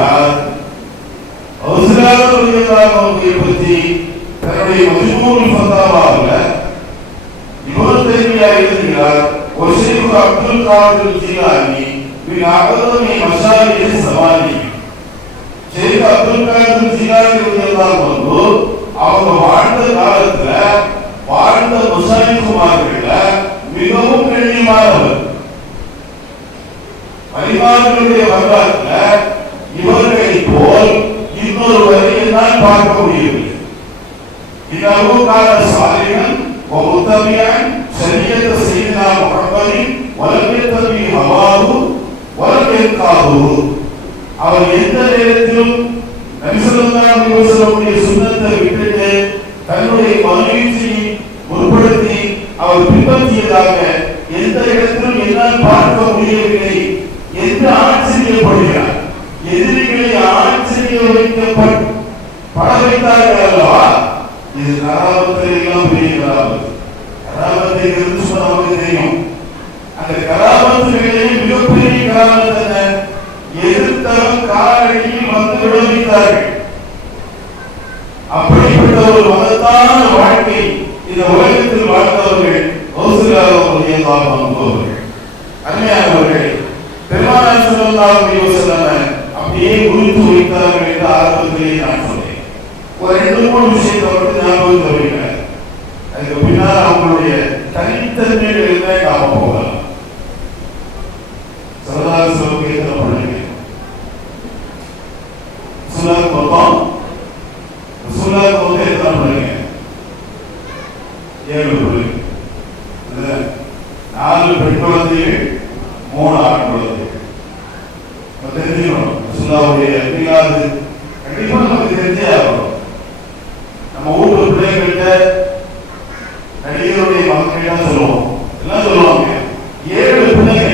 எழுதுகிறார், அவசரத்தை பற்றி தன்னுடைய மஜ்மூல் ஃபத்தாவாவில் இப்னு தைமியா எழுதுகிறார், ஒரு ஷேக் அப்துல் காதிர் ஜீலானி மின் அஅதமி மஷாயிஹ் ஸமானி. ஷேக் அப்துல் காதிர் ஜீலானி ரலியல்லாஹு அன்ஹு அவங்க வாழ்ந்த காலத்துல வாழ்ந்த மஷாயிஹ்மார்கள்ல மிகவும் கண்ணியமானவர். வலிமார்களுடைய வரலாற்றுல இவர்களை போல் இன்னொரு வரையில் நான் பார்க்க முடியவில்லை. இன்னஹு கான சாலிஹன் வ முத்தபியன் ஷரியத் சய்யிதனா முஹம்மதின் வலம் யத்தபி ஹவாஹு வலம் யன்காஹு. அவர் எந்த நேரத்திலும் நபி ஸல்லல்லாஹு அலைஹி வஸல்லம் சுன்னத்தை விட்டுட்டு தன்னுடைய மனோயிச்சையை முற்படுத்தி அவர் பின்பற்றியதாக எந்த இடத்திலும் என்னால் பார்க்க முடியவில்லை என்று ஆச்சரியப்படுகிறார். எதிரிகளை ஆச்சரிய பட வைத்தார்கள் அல்லவா? இது கராமத்தில் எல்லாம் பெரிய கராமத்து. கராமத்தை சொன்ன நமக்கு தெரியும். அந்த கராமத்துகளிலே மிகப்பெரிய கராமத்து என்ன? எதிர்த்தவன் காலடியில் வந்து விடுவித்தார்கள். அப்படிப்பட்ட ஒரு மகத்தான வாழ்க்கை இந்த உலகத்தில் வாழ்ந்தவர்கள் அருமையானவர்கள். பெருமானார் ஸல்லல்லாஹு அலைஹி வஸல்லம் அப்படியே உறுதி வைத்தார்கள் என்று ஆரம்பத்திலே நான் சொன்னேன். ஒரு 2-3 விஷயத்தை மட்டும் ஞாபகம் வைக்கிறேன். அதுக்கு பின்னால் அவங்களுடைய தனித்தன்மைகள் என்ன காம போகலாம். சரதார் சொல்லுங்க எத்தனை பிள்ளைங்க? சுலாக் மொத்தம் எத்தனை பிள்ளைங்க? 7 பிள்ளைங்க. 4 பெண் குழந்தைகள், 3 ஆண் குழந்தைகள். தெரிஞ்சுக்கணும் சுல்லாவுடைய எப்படியாவது கண்டிப்பா நமக்கு தெரிஞ்சே ஆகணும். நம்ம ஊர் பிள்ளைகிட்ட நடிகருடைய மகன்கிட்ட சொல்லுவோம், எல்லாம் சொல்லுவாங்க 7 பிள்ளைங்க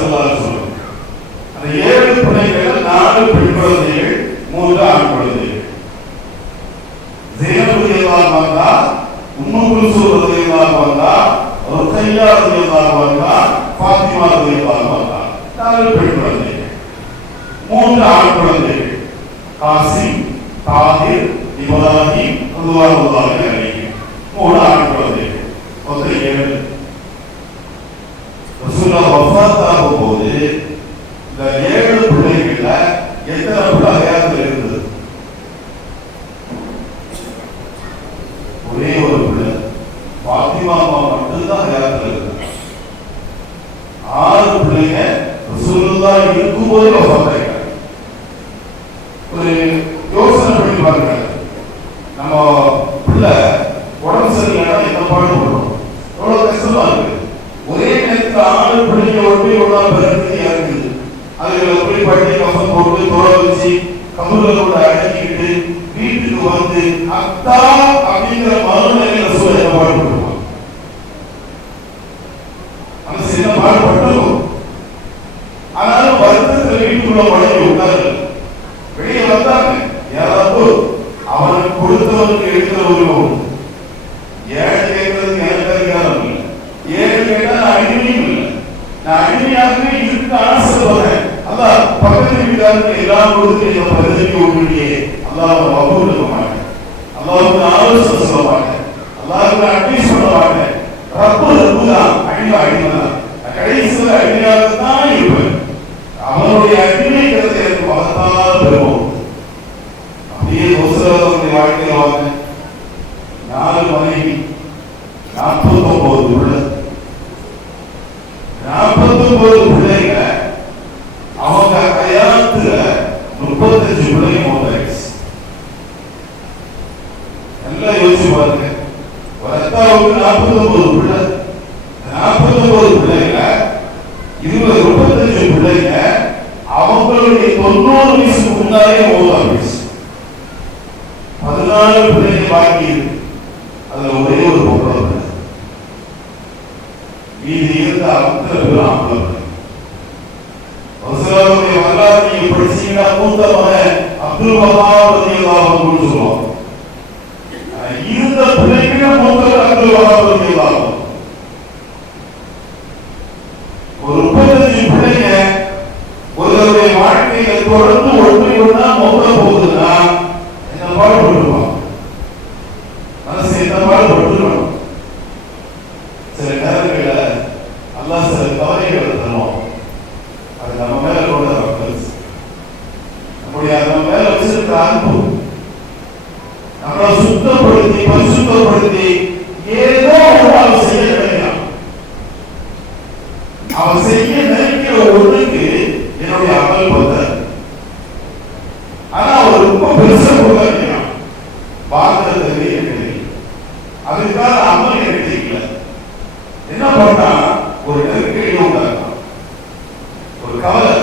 சொல்லுவாங்க. அந்த 7 பிள்ளைகள் 4 பெண் குழந்தைகள், 3 ஆண் குழந்தைகள். ஸைனப் ரலியல்லாஹு அன்ஹா, உம்மு குல்சூம் ரலியல்லாஹு அன்ஹா, ருக்கையா ரலியல்லாஹு அன்ஹா, ஃபாத்திமா ரலியல்லாஹு அன்ஹா. 4 பெண் குழந்தைகள், 3 ஆண் குழந்தைகள். காசிம், தாஹிர், இப்ராஹிம் ரலியல்லாஹு அன்ஹு. 3 ஆண் குழந்தைகள், மொத்தம் 7. ரசூலுல்லாஹ் வஃபாத் ஆகும்போது இந்த 7 பிள்ளைகள்ல எத்தனை பிள்ளை ஹயாத்தில் இருந்தது? ஒரே ஒரு பிள்ளை ஃபாத்திமா மட்டும்தான் ஹயாத்தில் இருந்தது. 6 பிள்ளைங்க ரசூலுல்லாஹ் இருக்கும்போது வஃபாத் ஆயிட்டாங்க. ஒரு யோசனை பண்ணி பாருங்க, நம்ம பிள்ளை உடம்பு சரியில்லைன்னா என்ன பாடுபடுறோம், எவ்வளவு கஷ்டமா இருக்கு. ஒரே நேரத்தில் 6 பிள்ளைங்க ஒட்டி ஒன்றா பிறகு இருக்குது. அதுகளை போய் பட்டி கஃன் போட்டு தோற வச்சு கபூர்ல அடக்கிட்டு வீட்டுக்கு வந்து அத்தா அப்படிங்கிற மறுநிலையில சொல்ல என்ன பாடுபட்டுருவோம். அந்த சின்ன பாடுபட்டுருவோம். ஆனாலும் வருத்தத்தில் வீட்டுக்குள்ள உடனே உட்காரு. வெளியே வந்தாங்க, யாராவது அவனுக்கு கொடுத்தவனுக்கு எடுக்கிற உரிமை. ஏழை கேட்கறதுக்கு எனக்கு அதிகாரம் இல்லை. ஏழை கேட்டா நான் அடிமையும் இல்லை. நான் அடிமையாகவே இருக்க ஆசைப்படுறேன். அதான் பக்கத்து வீட்டாருக்கு எல்லாம் கொடுத்து என்ன பரிசீலிக்க விட்டுட்டே அல்லாஹ் வபூர் இருக்க மாட்டேன், அல்லாஹ்வுக்கு ஆலோசனை சொல்ல மாட்டேன், அல்லாஹ்வுக்கு அட்வைஸ் பண்ண மாட்டேன். ரப்பு தான், அடிமைதான். கடைசியில் அடிமையாகத்தான் இருப்பேன். அவனுடைய அடிமைங்கிறது எனக்கு மகத்தான பெறுவோம். அப்படியே ஒசரவனுடைய வாழ்க்கையில் வாங்க 4 மனைவி, 49 பிள்ளை. 49 பிள்ளைங்க அவங்க ஹயாத்துல 35 பிள்ளைங்க மௌத்தாயிடுச்சு. நல்லா யோசிச்சு பாருங்க. ஒரு அத்தாவுக்கு 49 பிள்ளை, 49 பிள்ளைங்க 35 பிள்ளைங்க அவங்களுடைய 90 வயசுக்கு முன்னாலே மௌத்தாயிடுச்சு. 14 பிள்ளைங்க பாக்கி இருக்கு. அதுல ஒரே ஒரு பொம்பளை, மீதி இருந்த அத்தனை பேரும் ஆம்பளை. ரசூலுல்லாஹ்வுடைய வரலாறு நீங்க படிச்சீங்கன்னா மூத்த மகன் அப்துல் வஹாப் ரலியல்லாஹு அன்ஹு சொல்லுவாங்க. இருந்த பிள்ளைங்க மூத்த அப்துல் வஹாப் ரலியல்லாஹு அன்ஹு. ஒரு 35 பிள்ளைங்க ஒருவருடைய வாழ்க்கையில தொடர்ந்து ஒன்னா மௌன போகுதுன்னா என்ன பாடுபட்டுருவான், மனசு என்ன பாடுபட்டுருவான். சில நேரங்களில் அல்லாஹ் சில கவலைகளை தருவோம். அது நம்ம மேல கொண்ட நம்முடைய நம்ம மேல வச்சிருக்கிற அன்பு நம்மளை சுத்தப்படுத்தி பரிசுத்தப்படுத்தி ஏதோ அவன் செய்ய நினைக்கிறான். அவன் செய்ய நினைக்கிற ஒன்றுக்கு என்னுடைய அமல் பத்தாது. ஆனா அவர் ரொம்ப பெருசா கொடுக்கிறான், பார்க்கறது எனக்கு அதுக்காக அமல் எடுத்துக்கல. என்ன பண்ணா ஒரு நெருக்கடி உண்டாக்கலாம், ஒரு கவலை,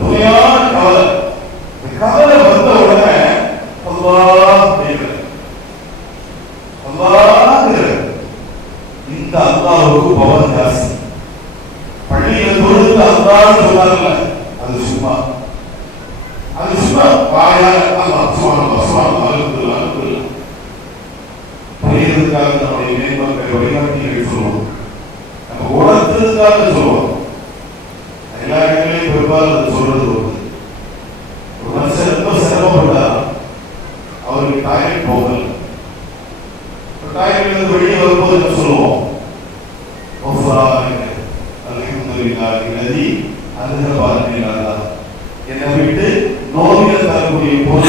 துணையான கவலை. கவலை வந்த உடனே இந்த அல்லாஹ்வுக்கு பவர் ஜாஸ்தி. பள்ளியில தொழுது அல்லாஹ் சொன்னார்ல, அது சும்மா வாயால அல்லாஹ் சுப்ஹானல்லாஹ் புரியுறதுக்காக நம்முடைய மேம்பட்ட வழிகாட்டிகள் சொல்லுவோம், நம்ம உணர்த்துறதுக்காக சொல்லுவோம். எல்லா இடங்களையும் பெரும்பாலும் அது சொல்றது ஒரு மனுஷன் ரொம்ப சிரமப்பட்டா அவருக்கு டாய்லெட் போகல, டாய்லெட் வெளியே வரும்போது என்ன சொல்லுவோம், என்னை விட்டு நோயில தரக்கூடிய போல